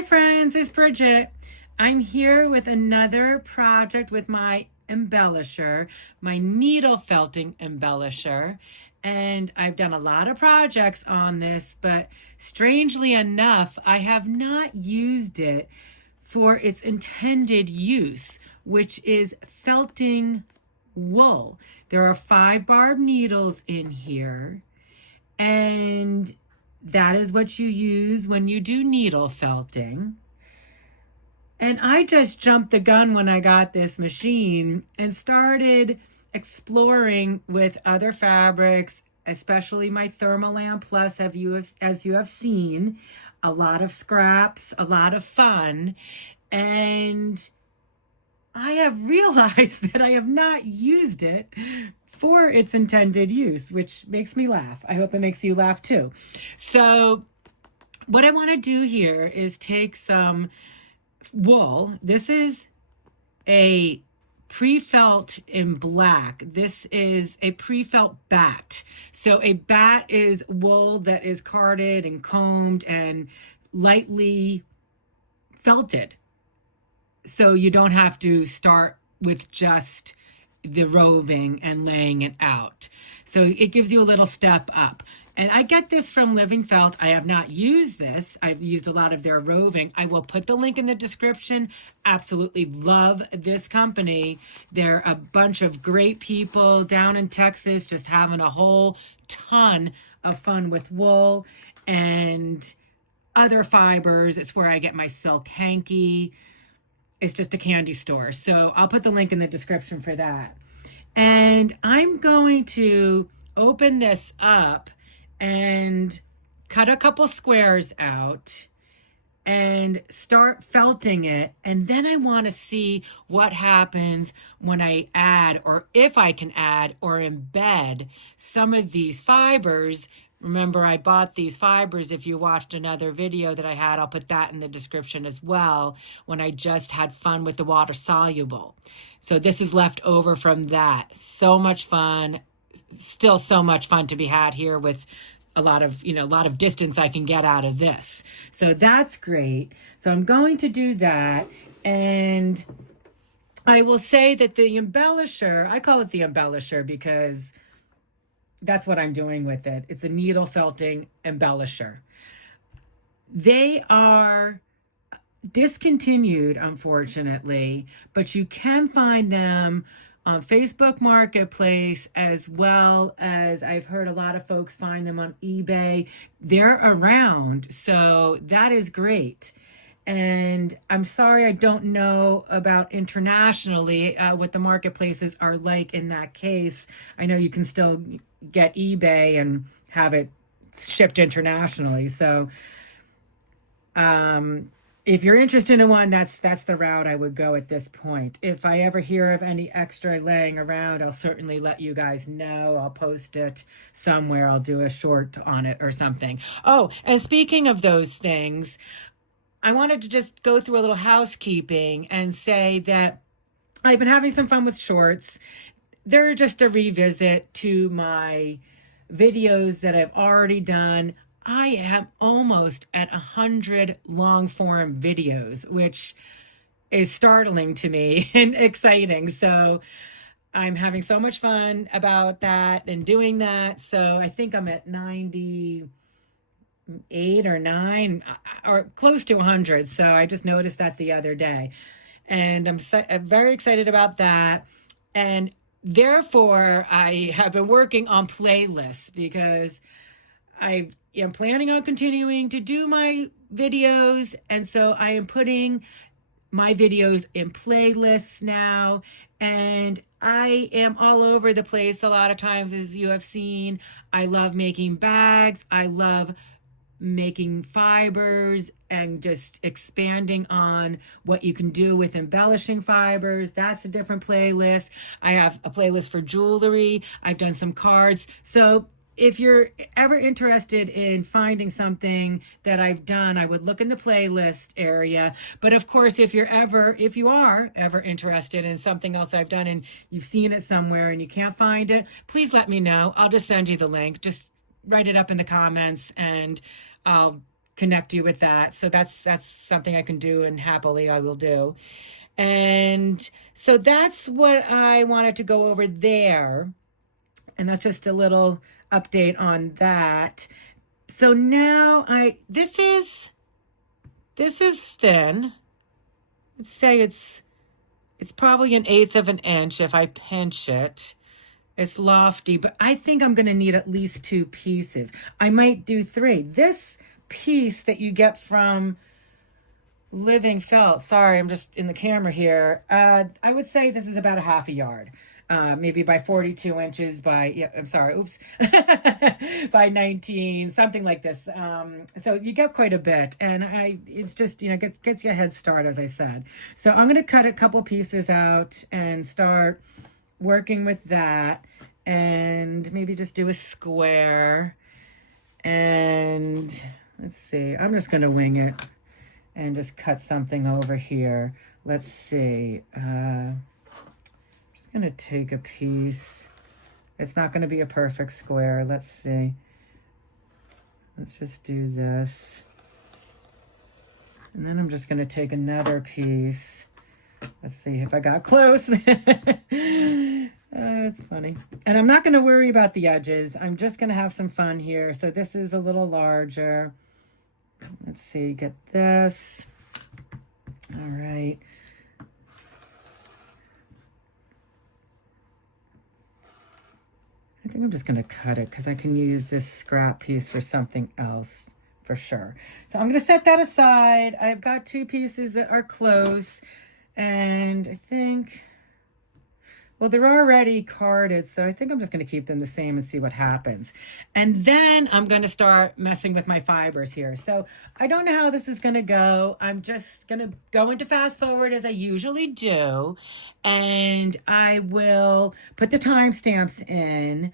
Hi friends, it's Bridget. I'm here with another project with my embellisher, my needle felting embellisher. And I've done a lot of projects on this, but strangely enough, I have not used it for its intended use, which is felting wool. There are 5 barb needles in here, and that is what you use when you do needle felting. And I just jumped the gun when I got this machine and started exploring with other fabrics, especially my Thermolam Plus, as you have seen. A lot of scraps, a lot of fun. And I have realized that I have not used it for its intended use, which makes me laugh. I hope it makes you laugh too. So what I want to do here is take some wool. This is a pre-felt in black. This is a pre-felt bat. So a bat is wool that is carded and combed and lightly felted. So you don't have to start with just the roving and laying it out. So it gives you a little step up. And I get this from Living Felt. I have not used this. I've used a lot of their roving. I will put the link in the description. Absolutely love this company. They're a bunch of great people down in Texas, just having a whole ton of fun with wool and other fibers. It's where I get my silk hanky. It's just a candy store. So I'll put the link in the description for that. And I'm going to open this up and cut a couple squares out and start felting it. And then I want to see what happens when I add, or if I can add or embed some of these fibers. Remember, I bought these fibers. If you watched another video that I had, I'll put that in the description as well, when I just had fun with the water soluble. So this is left over from that. So much fun. Still so much fun to be had here with a lot of distance I can get out of this. So that's great. So I'm going to do that. And I will say that the embellisher, I call it the embellisher because that's what I'm doing with it. It's a needle felting embellisher. They are discontinued, unfortunately, but you can find them on Facebook Marketplace, as well as I've heard a lot of folks find them on eBay. They're around, so that is great. And I'm sorry, I don't know about internationally what the marketplaces are like in that case. I know you can still get eBay and have it shipped internationally. So if you're interested in one, that's the route I would go at this point. If I ever hear of any extra laying around, I'll certainly let you guys know. I'll post it somewhere. I'll do a short on it or something. Oh, and speaking of those things, I wanted to just go through a little housekeeping and say that I've been having some fun with shorts. They're just a revisit to my videos that I've already done. I am almost at 100 long form videos, which is startling to me and exciting. So I'm having so much fun about that and doing that. So I think I'm at 98 or 9 or close to 100. So I just noticed that the other day. And I'm very excited about that. And therefore, I have been working on playlists because I am planning on continuing to do my videos. And so I am putting my videos in playlists now. And I am all over the place a lot of times, as you have seen. I love making bags. I love making fibers and just expanding on what you can do with embellishing fibers. That's a different playlist. I have a playlist for jewelry. I've done some cards. So if you're ever interested in finding something that I've done, I would look in the playlist area. But of course, if you are ever interested in something else I've done and you've seen it somewhere and you can't find it, please let me know. I'll just send you the link. Just write it up in the comments and I'll connect you with that. So that's something I can do, and happily I will do. And so that's what I wanted to go over there. And that's just a little update on that. So now this is thin. Let's say it's probably 1/8 of an inch if I pinch it. It's lofty, but I think I'm going to need at least 2 pieces. I might do 3. This piece that you get from Living Felt, sorry, I'm just in the camera here. I would say this is about a half a yard. Maybe by 42 inches by 19, something like this. So you get quite a bit, and it's just, gets you a head start, as I said. So I'm going to cut a couple pieces out and start working with that, and maybe just do a square. And let's see, I'm just going to wing it and just cut something over here. Let's see. Just going to take a piece. It's not going to be a perfect square. Let's see. Let's just do this. And then I'm just going to take another piece. Let's see if I got close. It's funny. And I'm not going to worry about the edges. I'm just going to have some fun here. So this is a little larger. Let's see, get this. All right. I think I'm just going to cut it because I can use this scrap piece for something else for sure. So I'm going to set that aside. I've got 2 pieces that are close, and I think, well, they're already carded, so I think I'm just going to keep them the same and see what happens. And then I'm going to start messing with my fibers here. So I don't know how this is going to go. I'm just going to go into fast forward as I usually do, and I will put the timestamps in,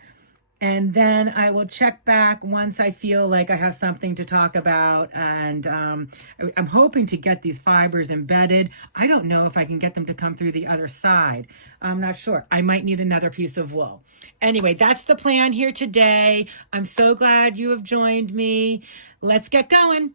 and then I will check back once I feel like I have something to talk about. And I'm hoping to get these fibers embedded. I don't know if I can get them to come through the other side. I'm not sure. I might need another piece of wool. Anyway, that's the plan here today. I'm so glad you have joined me. Let's get going.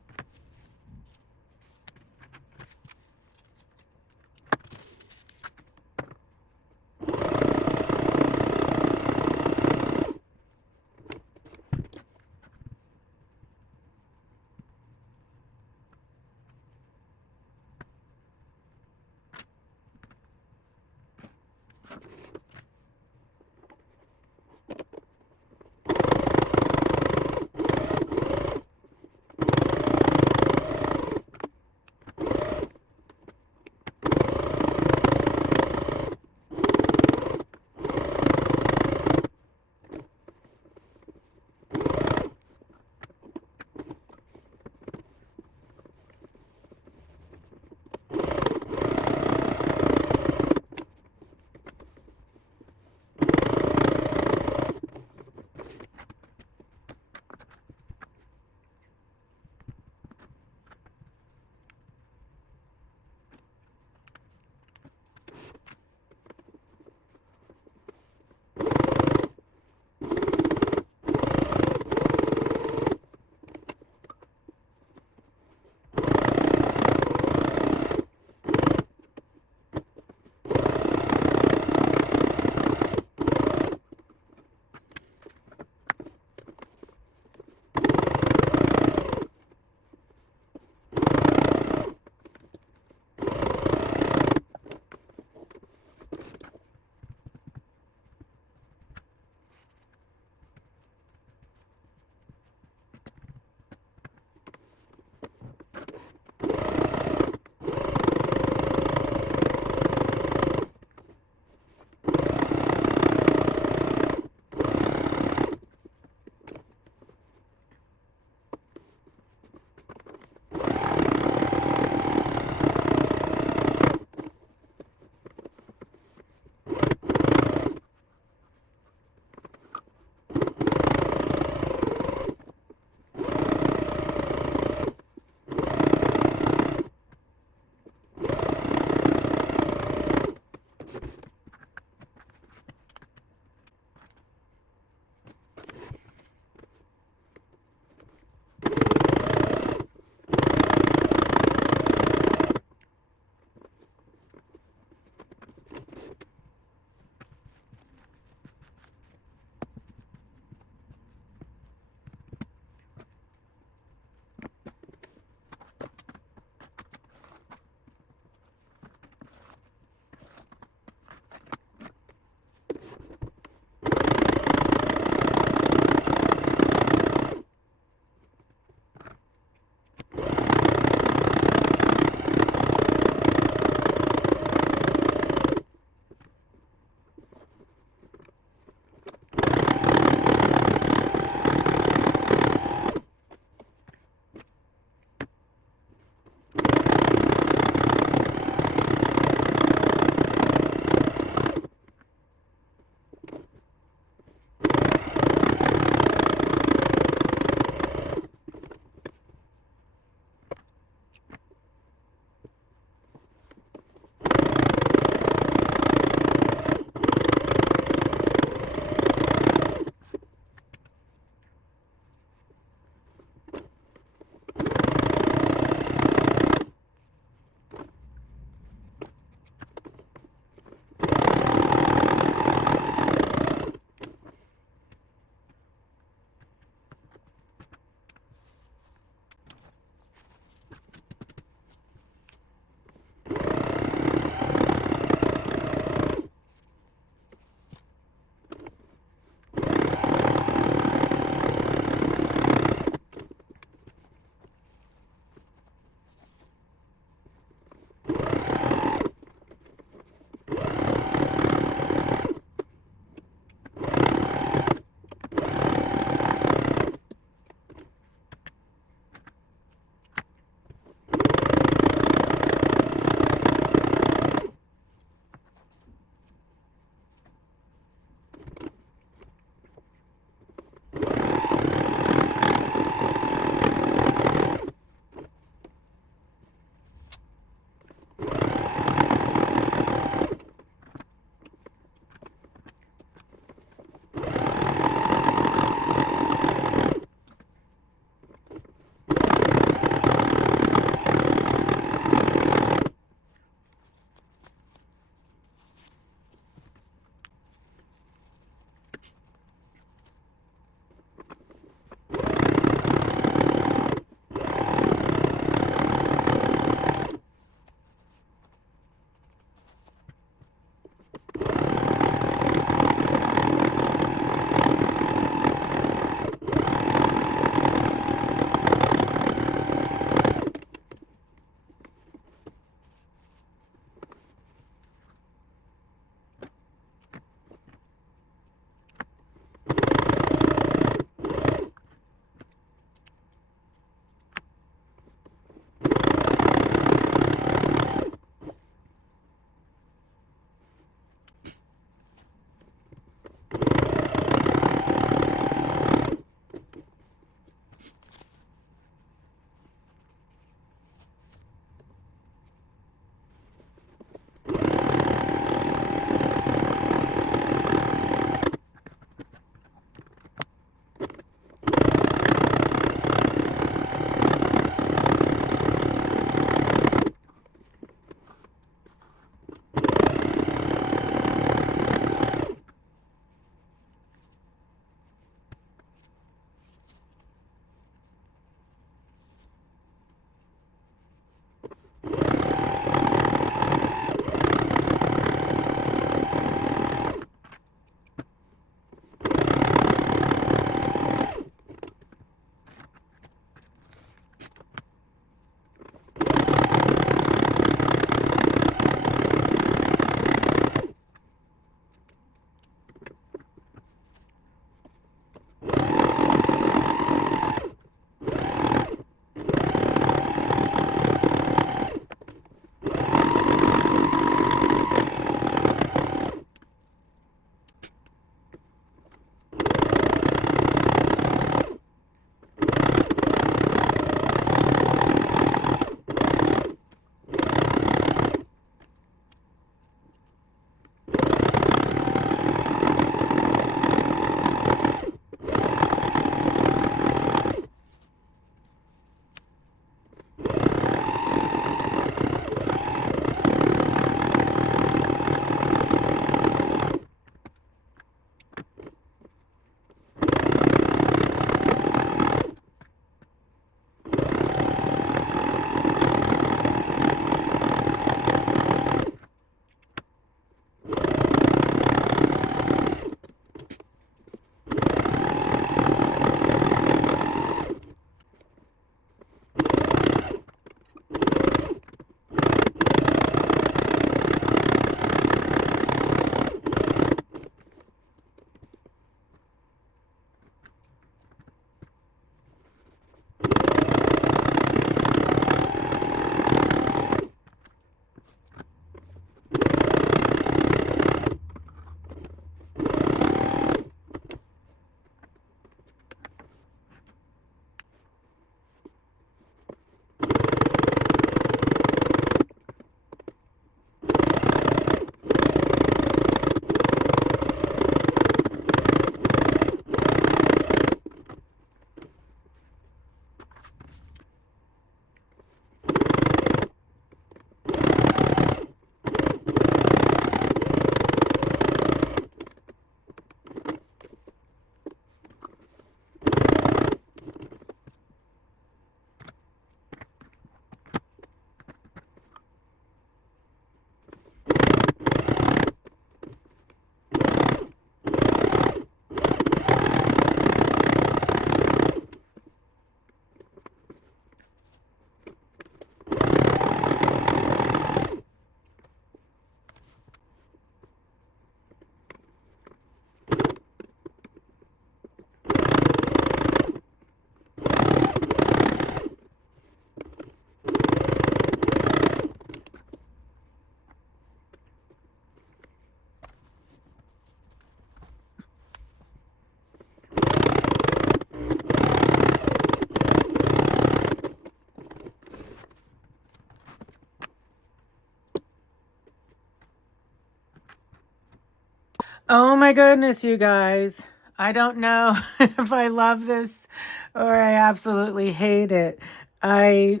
Oh my goodness, you guys. I don't know if I love this or I absolutely hate it. I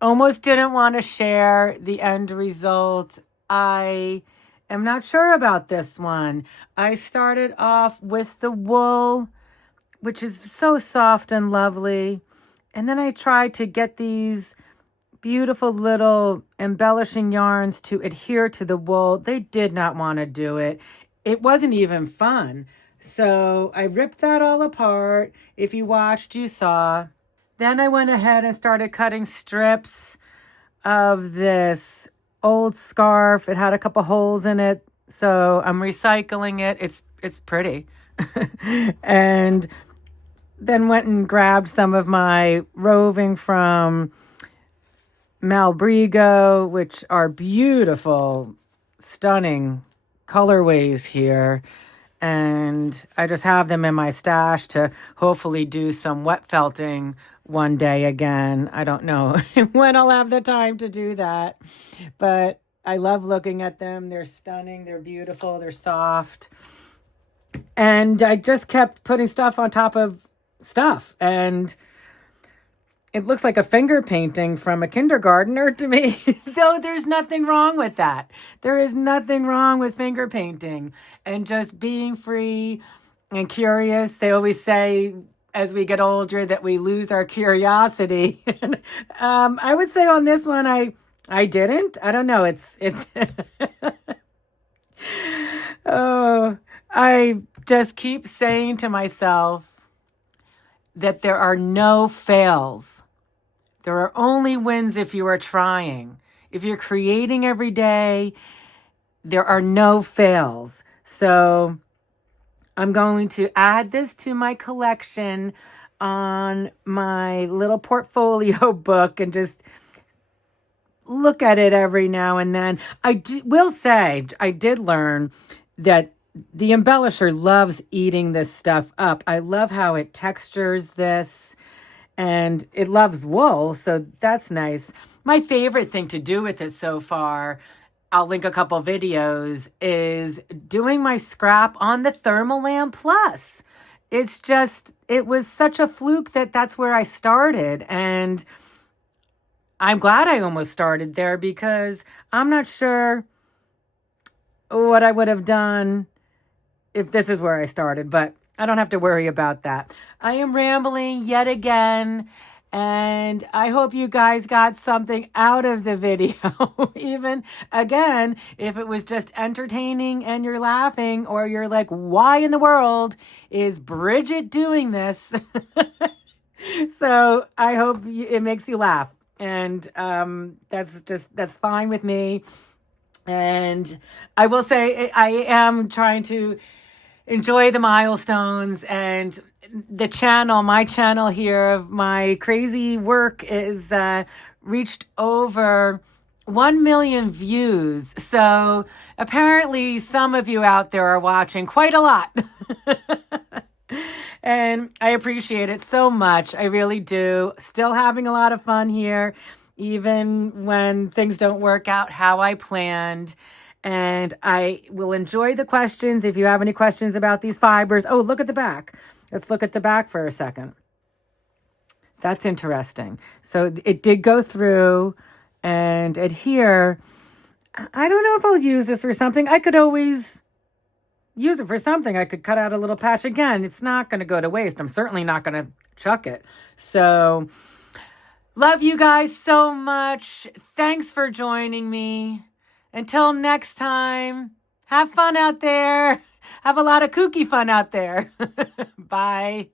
almost didn't want to share the end result. I am not sure about this one. I started off with the wool, which is so soft and lovely. And then I tried to get these beautiful little embellishing yarns to adhere to the wool. They did not want to do it. It wasn't even fun. So I ripped that all apart. If you watched, you saw. Then I went ahead and started cutting strips of this old scarf. It had a couple holes in it. So I'm recycling it. It's pretty. And then went and grabbed some of my roving from Malabrigo, which are beautiful, stunning colorways here. And I just have them in my stash to hopefully do some wet felting one day again. I don't know when I'll have the time to do that, but I love looking at them. They're stunning. They're beautiful. They're soft. And I just kept putting stuff on top of stuff. And it looks like a finger painting from a kindergartner to me, though there's nothing wrong with that. There is nothing wrong with finger painting and just being free and curious. They always say as we get older that we lose our curiosity. I would say on this one, I didn't. I don't know. It's oh, I just keep saying to myself that there are no fails. There are only wins if you are trying. If you're creating every day, there are no fails. So I'm going to add this to my collection on my little portfolio book and just look at it every now and then. Will say I did learn that the embellisher loves eating this stuff up. I love how it textures this, and it loves wool, so that's nice. My favorite thing to do with it so far, I'll link a couple videos, is doing my scrap on the Thermolam Plus. It was such a fluke that that's where I started, and I'm glad I almost started there because I'm not sure what I would have done if this is where I started, but I don't have to worry about that. I am rambling yet again, and I hope you guys got something out of the video. Even, again, if it was just entertaining and you're laughing, or you're like, why in the world is Bridget doing this? So I hope it makes you laugh, and that's fine with me. And I will say I am trying to enjoy the milestones, and my channel here of my crazy work is reached over 1 million views. So apparently some of you out there are watching quite a lot. And I appreciate it so much. I really do. Still having a lot of fun here, even when things don't work out how I planned. And I will enjoy the questions. If you have any questions about these fibers. Oh, look at the back. Let's look at the back for a second. That's interesting. So it did go through and adhere. I don't know if I'll use this for something. I could always use it for something. I could cut out a little patch. Again, it's not going to go to waste. I'm certainly not going to chuck it. So love you guys so much. Thanks for joining me. Until next time, have fun out there. Have a lot of kooky fun out there. Bye.